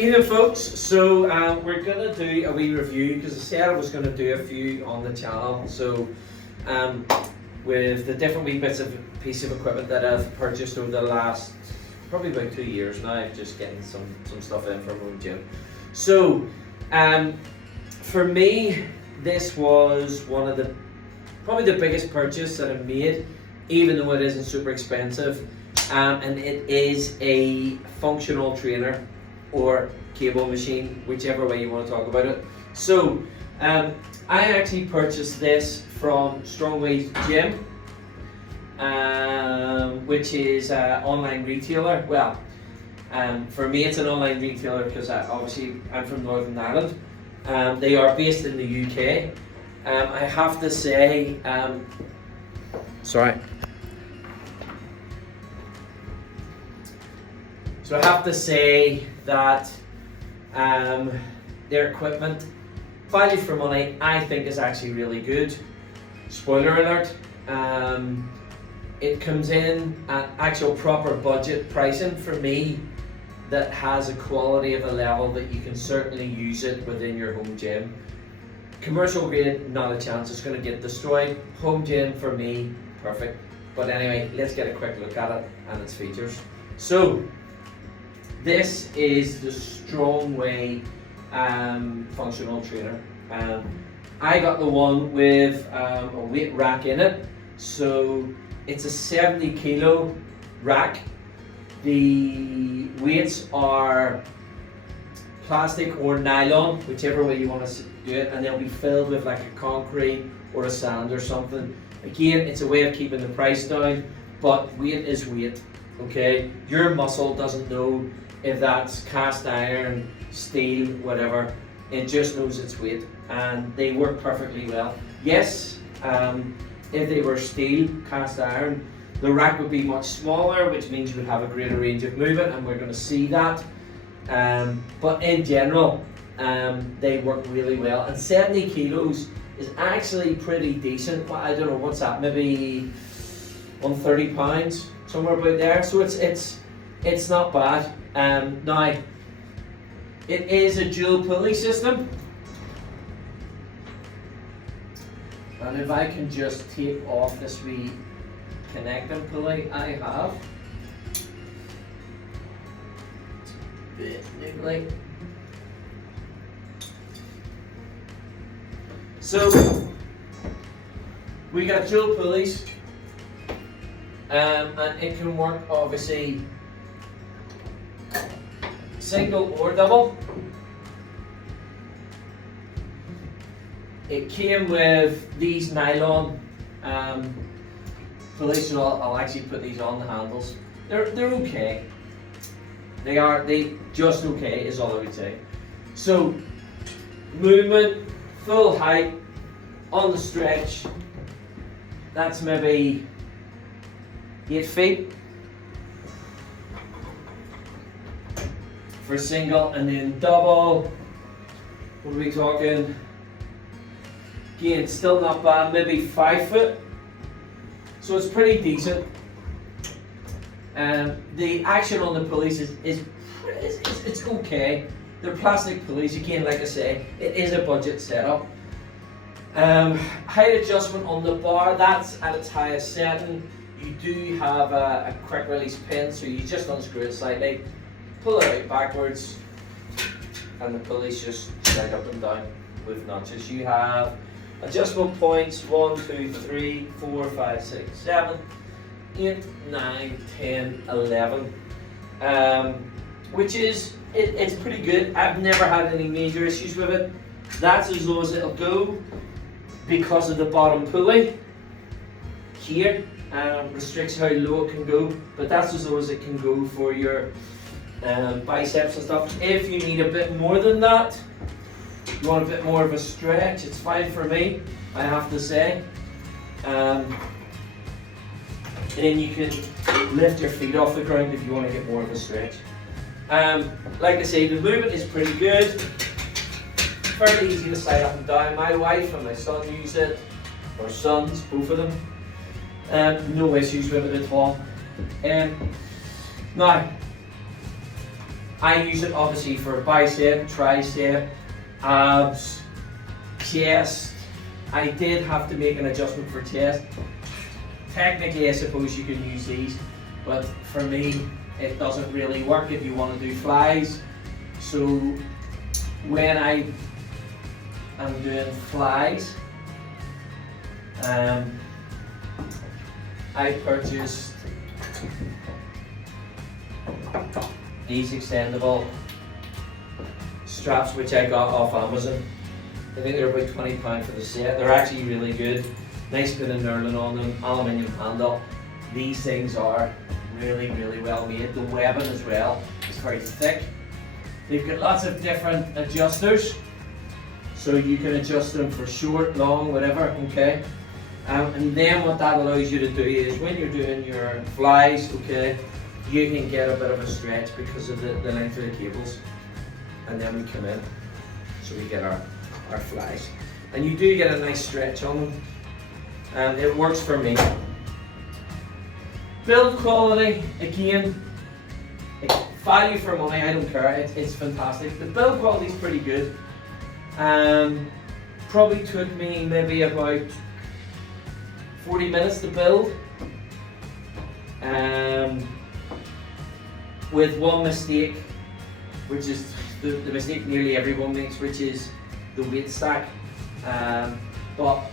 Evening folks, so we're going to do a wee review because I said I was going to do a few on the channel. So with the different wee bits of piece of equipment that I've purchased over the last probably about 2 years now, just getting some stuff in from home gym. So for me, this was one of the probably the biggest purchase that I've made, even though it isn't super expensive, and it is a functional trainer or cable machine, whichever way you want to talk about it. So I actually purchased this from Strongways Gym, which is an online retailer. Well, for me it's an online retailer because obviously I'm from Northern Ireland. They are based in the UK. I have to say, sorry. So I have to say that their equipment, value for money, I think is actually really good. Spoiler alert, it comes in at actual proper budget pricing for me that has a quality of a level that you can certainly use it within your home gym. Commercial grade, not a chance, it's going to get destroyed. Home gym for me, perfect. But anyway, let's get a quick look at it and its features. So this is the Strongway functional trainer. I got the one with a weight rack in it. So it's a 70 kilo rack. The weights are plastic or nylon, whichever way you want to do it, and they'll be filled with like a concrete or a sand or something. Again, it's a way of keeping the price down, but weight is weight, okay? Your muscle doesn't know if that's cast iron, steel, whatever. It just knows its weight, and they work perfectly well. Yes, if they were steel, cast iron, the rack would be much smaller, which means you would have a greater range of movement, and we're going to see that. But in general, they work really well, and 70 kilos is actually pretty decent. Well, I don't know, what's that, maybe 130 pounds, somewhere about there. So it's not bad. Now, it is a dual pulley system, and if I can just take off this wee connecting pulley I have, bit niggly. So we got dual pulleys, and it can work obviously single or double. It came with these nylon pulleys, so I'll actually put these on the handles. They're okay. They just okay is all I would say. So movement, full height on the stretch. That's maybe 8 feet for single, and then double. What are we talking? Again, still not bad. Maybe 5 foot. So it's pretty decent. The action on the pulleys it's okay. They're plastic pulleys. Again, like I say, it is a budget setup. Height adjustment on the bar, that's at its highest setting. You do have a quick release pin, so you just unscrew it slightly, pull it out backwards, and the pulleys just slide up and down with notches. You have adjustment points 1, 2, 3, 4, 5, 6, 7, 8, 9, 10, 11, which is it's pretty good. I've never had any major issues with it. That's as low as it'll go because of the bottom pulley here. Restricts how low it can go, but that's as low as it can go for your biceps and stuff. If you need a bit more than that, you want a bit more of a stretch, it's fine for me, I have to say. And then you can lift your feet off the ground if you want to get more of a stretch. Like I say, the movement is pretty good. Fairly easy to slide up and down. My wife and my son use it, or sons, both of them. No issues with it at all. Now, I use it obviously for bicep, tricep, abs, chest. I did have to make an adjustment for chest. Technically, I suppose you can use these, but for me, it doesn't really work if you want to do flies. So when I am doing flies, I purchased these extendable straps, which I got off Amazon. I think they're about £20 for the set. They're actually really good. Nice bit of knurling on them, aluminium handle. These things are really, really well made. The webbing as well is very thick. They've got lots of different adjusters, so you can adjust them for short, long, whatever, okay? And then what that allows you to do is when you're doing your flies, okay, you can get a bit of a stretch because of the length of the cables. And then we come in, so we get our flies. And you do get a nice stretch on them. And it works for me. Build quality, again, value for money, I don't care, it's fantastic. The build quality is pretty good. Probably took me maybe about 40 minutes to build. With one mistake, which is the mistake nearly everyone makes, which is the weight stack. But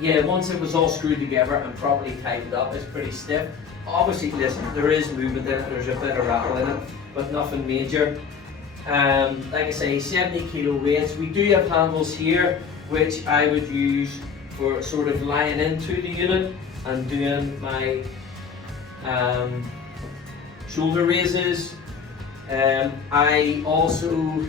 yeah, once it was all screwed together and properly tightened up, it's pretty stiff. Obviously, listen, there is movement in it, there's a bit of rattle in it, but nothing major. Like I say, 70 kilo weights. We do have handles here, which I would use for sort of lying into the unit and doing my shoulder raises. I also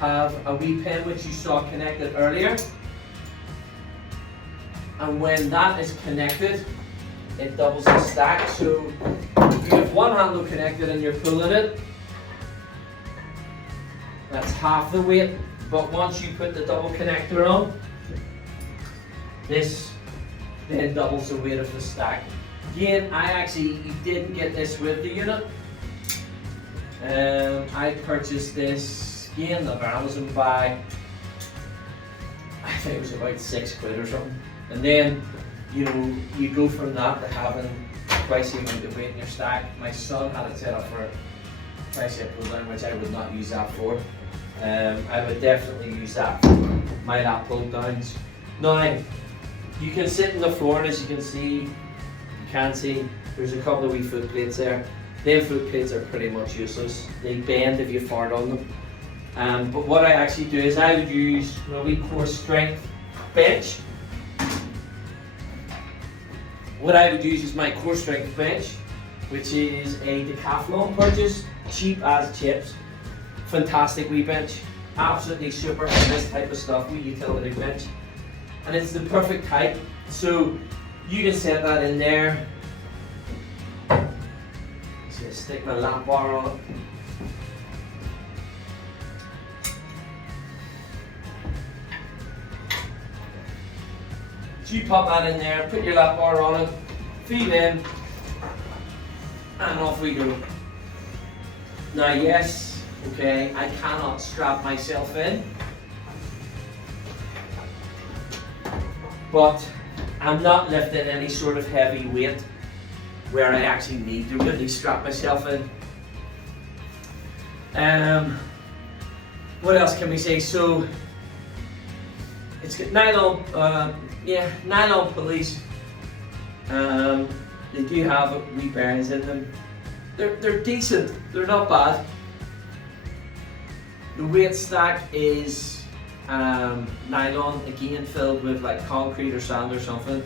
have a wee pen which you saw connected earlier, and when that is connected, it doubles the stack. So you have one handle connected and you're pulling it, that's half the weight. But once you put the double connector on, this then doubles the weight of the stack. Again, I actually didn't get this with the unit. I purchased this again on Amazon by, I think it was about £6 or something. And then, you know, you go from that to having twice the amount of weight in your stack. My son had it set up for tricep pull down, which I would not use that for. I would definitely use that for my lat pull downs. Now, you can sit on the floor, and as you can see, there's a couple of wee foot plates there. Them foot plates are pretty much useless. They bend if you fart on them. But what I actually do is I would use a wee core strength bench. What I would use is my core strength bench, which is a Decathlon purchase, cheap as chips. Fantastic wee bench, absolutely super for this type of stuff, wee utility bench. And it's the perfect height, so you can set that in there. So stick my lat bar on it. So you pop that in there, put your lat bar on it, feed in, and off we go. Now yes, okay, I cannot strap myself in, but I'm not lifting any sort of heavy weight where I actually need to really strap myself in. What else can we say? So it's got nylon pulleys. They do have wee bearings in them. They're decent. They're not bad. The weight stack is nylon, again filled with like concrete or sand or something.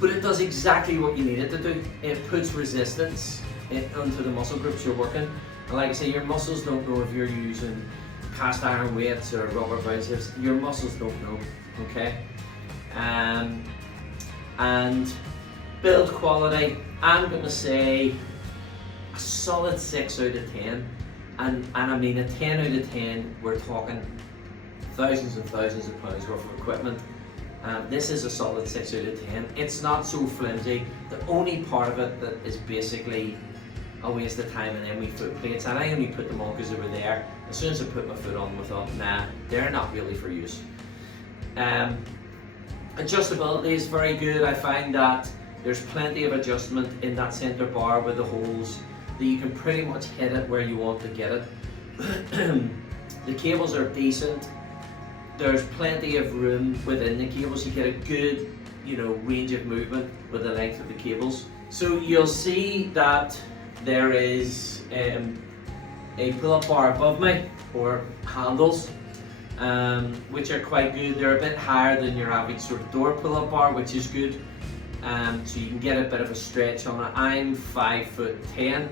But it does exactly what you need it to do. It puts resistance into the muscle groups you're working. And like I say, your muscles don't know if you're using cast iron weights or rubber biceps. Your muscles don't know, okay? And build quality, I'm going to say a solid 6 out of 10. And I mean a 10 out of 10, we're talking thousands and thousands of pounds worth of equipment. This is a solid 6 out of 10. It's not so flimsy. The only part of it that is basically a waste of time, and then we foot plates, and I only put them on because they were there. As soon as I put my foot on, I thought, nah, they're not really for use. Adjustability is very good. I find that there's plenty of adjustment in that center bar with the holes that you can pretty much hit it where you want to get it. The cables are decent. There's plenty of room within the cables. You get a good, range of movement with the length of the cables. So you'll see that there is a pull-up bar above me, or handles, which are quite good. They're a bit higher than your average sort of door pull-up bar, which is good. So you can get a bit of a stretch on it. I'm 5'10",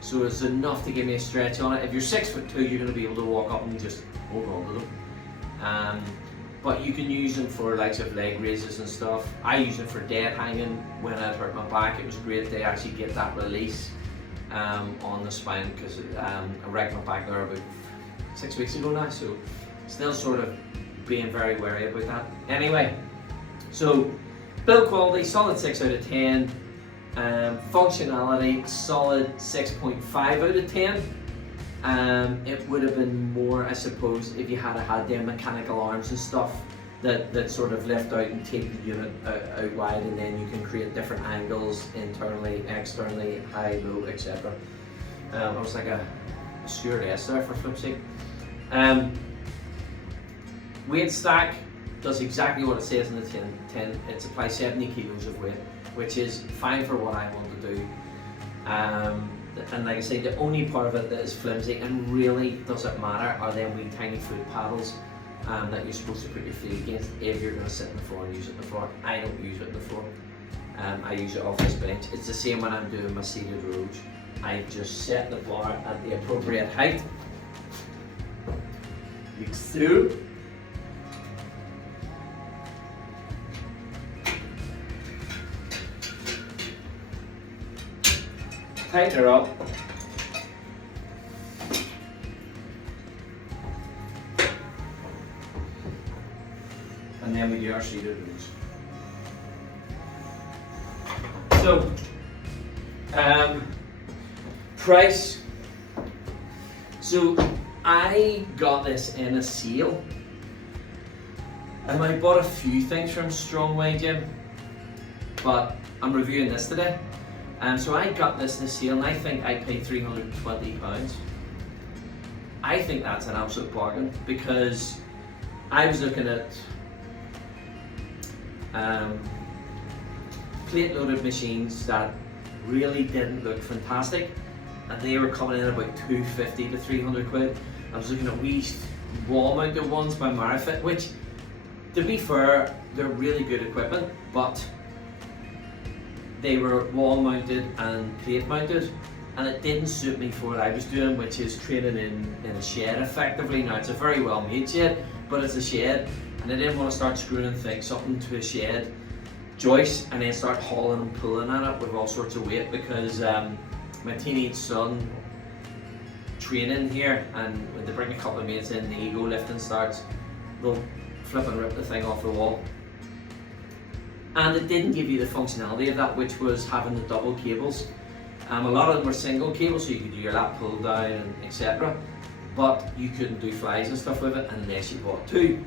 so it's enough to give me a stretch on it. If you're 6'2", you're going to be able to walk up and just hold on to them. But you can use them for likes of leg raises and stuff. I use them for dead hanging when I'd hurt my back. It was great to actually get that release on the spine, because I wrecked my back there about 6 weeks ago now, so still sort of being very wary about that. Anyway, so build quality, solid 6 out of 10. Functionality, solid 6.5 out of 10. It would have been more, I suppose, if you had had them mechanical arms and stuff that sort of lift out and take the unit out wide, and then you can create different angles internally, externally, high, low, etc. I was like a stewardess there, for flip's sake. Weight stack does exactly what it says in the tin. It supplies 70 kilos of weight, which is fine for what I want to do. And like I say, the only part of it that is flimsy and really doesn't matter are them wee tiny foot paddles that you're supposed to put your feet against if you're going to sit on the floor and use it on the floor. I don't use it on the floor. I use it off this bench. It's the same when I'm doing my seated rows. I just set the bar at the appropriate height. Like so. Tighten her up. And then we do our seated rows. So, price. So I got this in a sale, and I bought a few things from Strongway Gym, but I'm reviewing this today. So I got this in a sale, and I think I paid £320. I think that's an absolute bargain, because I was looking at plate loaded machines that really didn't look fantastic, and they were coming in about 250 to 300 quid. I was looking at wee wall mounted ones by Marifit, which, to be fair, they're really good equipment, but they were wall mounted and plate mounted, and it didn't suit me for what I was doing, which is training in a shed effectively. Now, it's a very well made shed, but it's a shed, and I didn't want to start screwing something to a shed joist and then start hauling and pulling at it with all sorts of weight, because my teenage son training here, and when they bring a couple of mates in, the ego lifting starts, they'll flip and rip the thing off the wall. And it didn't give you the functionality of that, which was having the double cables. A lot of them were single cables, so you could do your lat pull down and etc. But you couldn't do flies and stuff with it unless you bought two,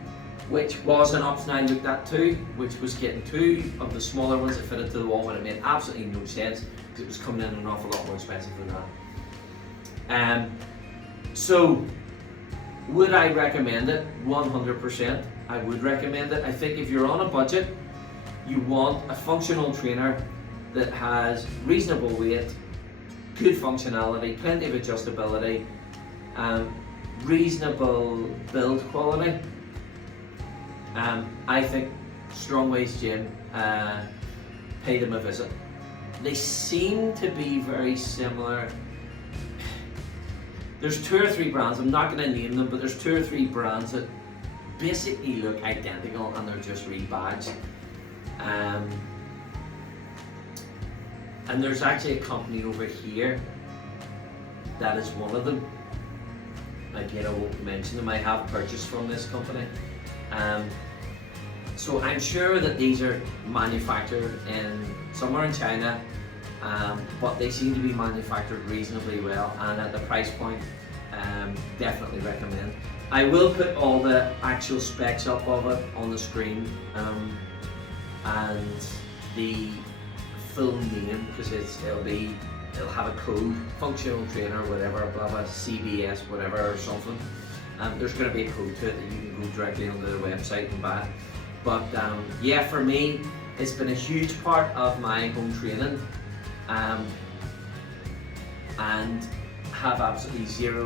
which was an option I looked at too, which was getting two of the smaller ones that fitted to the wall, but it made absolutely no sense because it was coming in an awful lot more expensive than that. So, would I recommend it? 100%. I would recommend it. I think if you're on a budget, you want a functional trainer that has reasonable weight, good functionality, plenty of adjustability, reasonable build quality. I think Strongway's Gym, pay them a visit. They seem to be very similar. There's 2 or 3 brands, I'm not going to name them, but there's 2 or 3 brands that basically look identical and they're just rebadged. And there's actually a company over here that is one of them. Again, I won't mention them. I have purchased from this company. So I'm sure that these are manufactured in somewhere in China, but they seem to be manufactured reasonably well, and at the price point, definitely recommend. I will put all the actual specs up of it on the screen, and the full name, because it'll have a code, functional trainer, whatever, blah blah, CBS, whatever, or something. There's going to be a code to it that you can go directly onto the website and buy. But yeah, for me, it's been a huge part of my home training, and have absolutely zero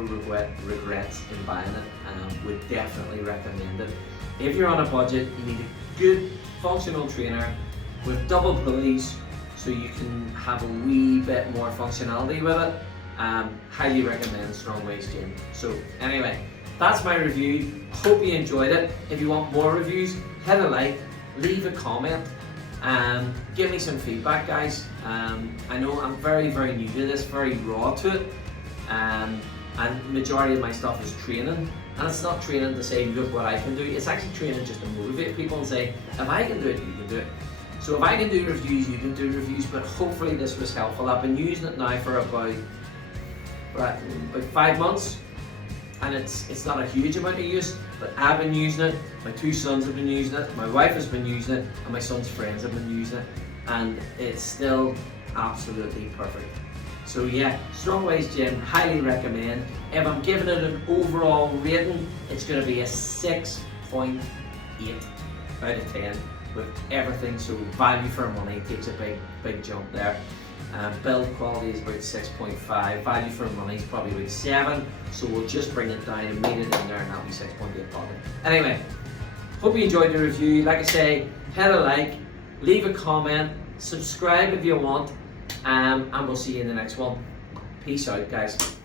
regrets in buying it. Would definitely recommend it. If you're on a budget, you need a good functional trainer with double pulleys, so you can have a wee bit more functionality with it. Highly recommend Strong Ways Gym. So anyway, that's my review. Hope you enjoyed it. If you want more reviews, hit a like, leave a comment, give me some feedback, guys. I know I'm very new to this, very raw to it, and majority of my stuff is training, and it's not training to say look what I can do. It's actually training just to motivate people and say if I can do it, you can do it. So if I can do reviews, you can do reviews. But hopefully this was helpful. I've been using it now for about 5 months, and it's not a huge amount of use, but I've been using it, my 2 sons have been using it, my wife has been using it, and my son's friends have been using it, and it's still absolutely perfect. So yeah, Strong Ways Gym, highly recommend. If I'm giving it an overall rating, it's going to be a 6.8 out of 10 with everything. So value for money takes a big jump there. Build quality is about 6.5, value for money is probably about 7, so we'll just bring it down and meet it in there, and that'll be 6.8 probably. Anyway, hope you enjoyed the review. Like I say, hit a like, leave a comment, subscribe if you want, and we'll see you in the next one. Peace out, guys.